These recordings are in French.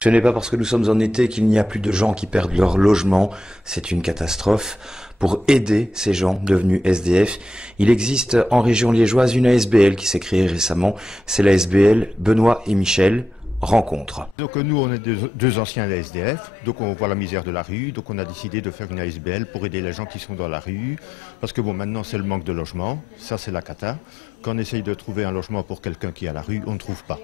Ce n'est pas parce que nous sommes en été qu'il n'y a plus de gens qui perdent leur logement, c'est une catastrophe. Pour aider ces gens devenus SDF, il existe en région liégeoise une ASBL qui s'est créée récemment, c'est la ASBL Benoît et Michel. Rencontre. Donc nous on est deux anciens SDF, donc on voit la misère de la rue, donc on a décidé de faire une ASBL pour aider les gens qui sont dans la rue, parce que bon maintenant c'est le manque de logement, ça c'est la cata. Quand on essaye de trouver un logement pour quelqu'un qui est à la rue, on ne trouve pas.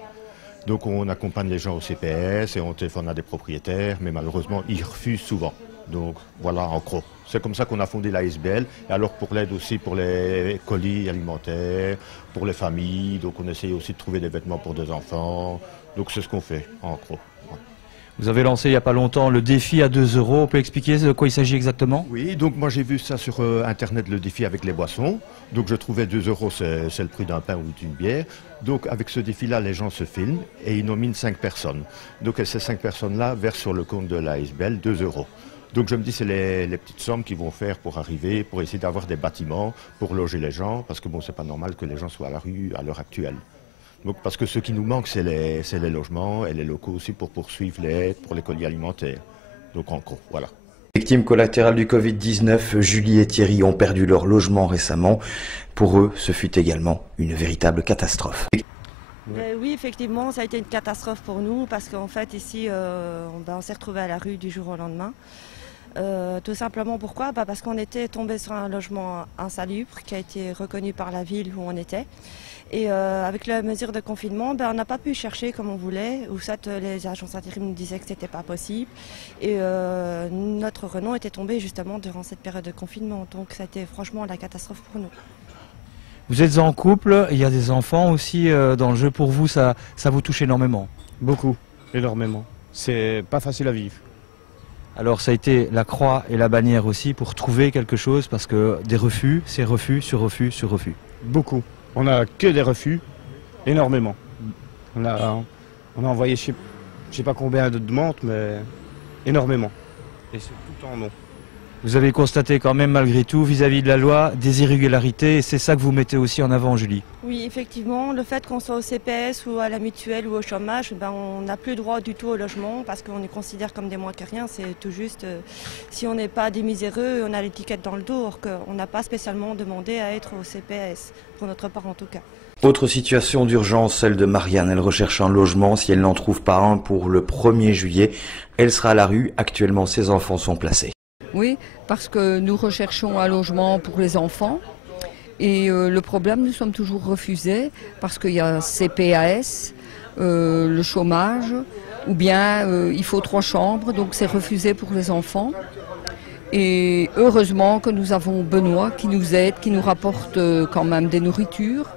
Donc on accompagne les gens au CPS et on téléphone à des propriétaires, mais malheureusement ils refusent souvent. Donc voilà en gros. C'est comme ça qu'on a fondé la SBL. Et alors pour l'aide aussi pour les colis alimentaires, pour les familles, donc on essaye aussi de trouver des vêtements pour des enfants. Donc c'est ce qu'on fait en gros. Vous avez lancé il n'y a pas longtemps le défi à 2 euros. On peut expliquer de quoi il s'agit exactement? Oui, donc moi j'ai vu ça sur internet, le défi avec les boissons. Donc je trouvais 2 euros, c'est le prix d'un pain ou d'une bière. Donc avec ce défi-là, les gens se filment et ils nominent 5 personnes. Donc ces 5 personnes-là versent sur le compte de la SBL 2 euros. Donc je me dis c'est les petites sommes qu'ils vont faire pour arriver, pour essayer d'avoir des bâtiments, pour loger les gens, parce que bon c'est pas normal que les gens soient à la rue à l'heure actuelle. Donc, parce que ce qui nous manque, c'est les logements et les locaux aussi pour poursuivre les aides pour les colis alimentaires. Donc en gros, voilà. Victimes collatérales du Covid-19, Julie et Thierry ont perdu leur logement récemment. Pour eux, ce fut également une véritable catastrophe. Oui, effectivement, ça a été une catastrophe pour nous parce qu'en fait, ici, on s'est retrouvés à la rue du jour au lendemain. Tout simplement pourquoi? Parce qu'on était tombé sur un logement insalubre qui a été reconnu par la ville où on était. Et avec la mesure de confinement, on n'a pas pu chercher comme on voulait, ou soit les agences intérim nous disaient que ce n'était pas possible. Et notre renom était tombé justement durant cette période de confinement. Donc ça a été franchement la catastrophe pour nous. Vous êtes en couple, il y a des enfants aussi dans le jeu. Pour vous, ça vous touche énormément? Beaucoup, énormément. C'est pas facile à vivre. Alors ça a été la croix et la bannière aussi pour trouver quelque chose, parce que des refus, c'est refus sur refus sur refus. Beaucoup. On n'a que des refus, énormément. On a envoyé je sais pas combien de demandes, mais énormément. Et c'est tout le temps non. Vous avez constaté quand même malgré tout, vis-à-vis de la loi, des irrégularités, et c'est ça que vous mettez aussi en avant, Julie. Oui, effectivement, le fait qu'on soit au CPS ou à la mutuelle ou au chômage, on n'a plus droit du tout au logement parce qu'on les considère comme des moins que rien. C'est tout juste, si on n'est pas des miséreux, on a l'étiquette dans le dos, alors qu'on n'a pas spécialement demandé à être au CPS, pour notre part en tout cas. Autre situation d'urgence, celle de Marianne. Elle recherche un logement. Si elle n'en trouve pas un pour le 1er juillet, elle sera à la rue. Actuellement, ses enfants sont placés. Oui, parce que nous recherchons un logement pour les enfants et le problème, nous sommes toujours refusés parce qu'il y a CPAS, le chômage, ou bien il faut 3 chambres, donc c'est refusé pour les enfants. Et heureusement que nous avons Benoît qui nous aide, qui nous rapporte quand même des nourritures,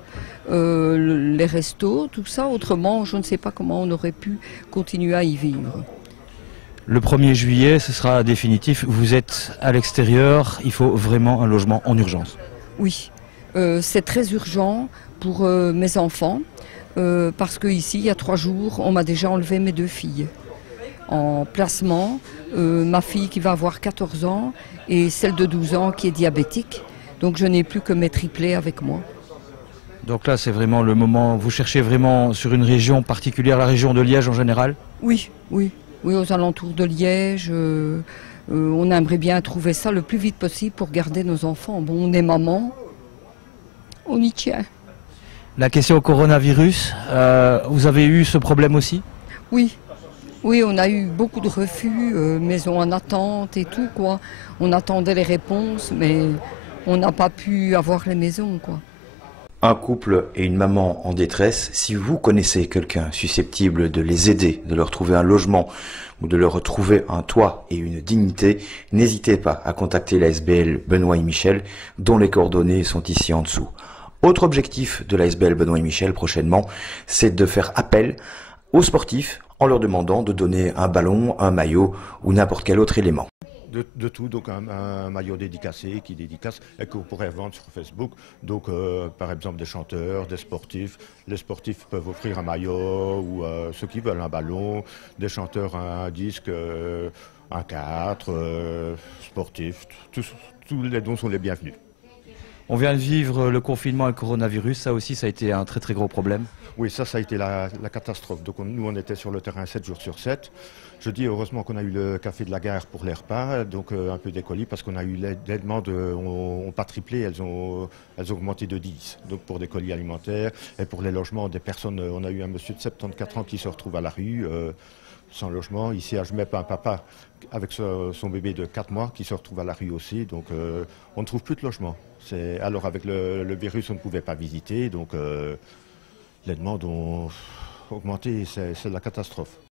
les restos, tout ça. Autrement, je ne sais pas comment on aurait pu continuer à y vivre. Le 1er juillet, ce sera définitif. Vous êtes à l'extérieur, il faut vraiment un logement en urgence. Oui, c'est très urgent pour mes enfants, parce qu'ici, il y a 3 jours, on m'a déjà enlevé mes 2 filles en placement. Ma fille qui va avoir 14 ans et celle de 12 ans qui est diabétique. Donc je n'ai plus que mes triplés avec moi. Donc là, c'est vraiment le moment, vous cherchez vraiment sur une région particulière, la région de Liège en général? Oui, oui. Oui, aux alentours de Liège, on aimerait bien trouver ça le plus vite possible pour garder nos enfants. Bon, on est maman, on y tient. La question coronavirus, vous avez eu ce problème aussi? Oui, oui, on a eu beaucoup de refus, maisons en attente et tout, quoi. On attendait les réponses, mais on n'a pas pu avoir les maisons, quoi. Un couple et une maman en détresse, si vous connaissez quelqu'un susceptible de les aider, de leur trouver un logement ou de leur retrouver un toit et une dignité, n'hésitez pas à contacter la SBL Benoît et Michel, dont les coordonnées sont ici en dessous. Autre objectif de la SBL Benoît et Michel prochainement, c'est de faire appel aux sportifs en leur demandant de donner un ballon, un maillot ou n'importe quel autre élément. De tout, donc un maillot dédicacé qui dédicace et qu'on pourrait vendre sur Facebook. Donc par exemple des chanteurs, des sportifs. Les sportifs peuvent offrir un maillot ou ceux qui veulent un ballon, des chanteurs un disque, un 4, sportifs. Tous les dons sont les bienvenus. On vient de vivre le confinement et le coronavirus, ça aussi ça a été un très très gros problème. Oui, ça a été la catastrophe. Donc nous, on était sur le terrain 7 jours sur 7. Je dis heureusement qu'on a eu le café de la gare pour les repas, donc un peu des colis, parce qu'on a eu les demandes, ont pas triplé, elles ont augmenté de 10. Donc pour des colis alimentaires et pour les logements des personnes, on a eu un monsieur de 74 ans qui se retrouve à la rue, sans logement. Ici à Jemep, un papa avec son bébé de 4 mois qui se retrouve à la rue aussi. Donc on ne trouve plus de logement. Alors avec le virus, on ne pouvait pas visiter, donc les demandes ont augmenté, c'est la catastrophe.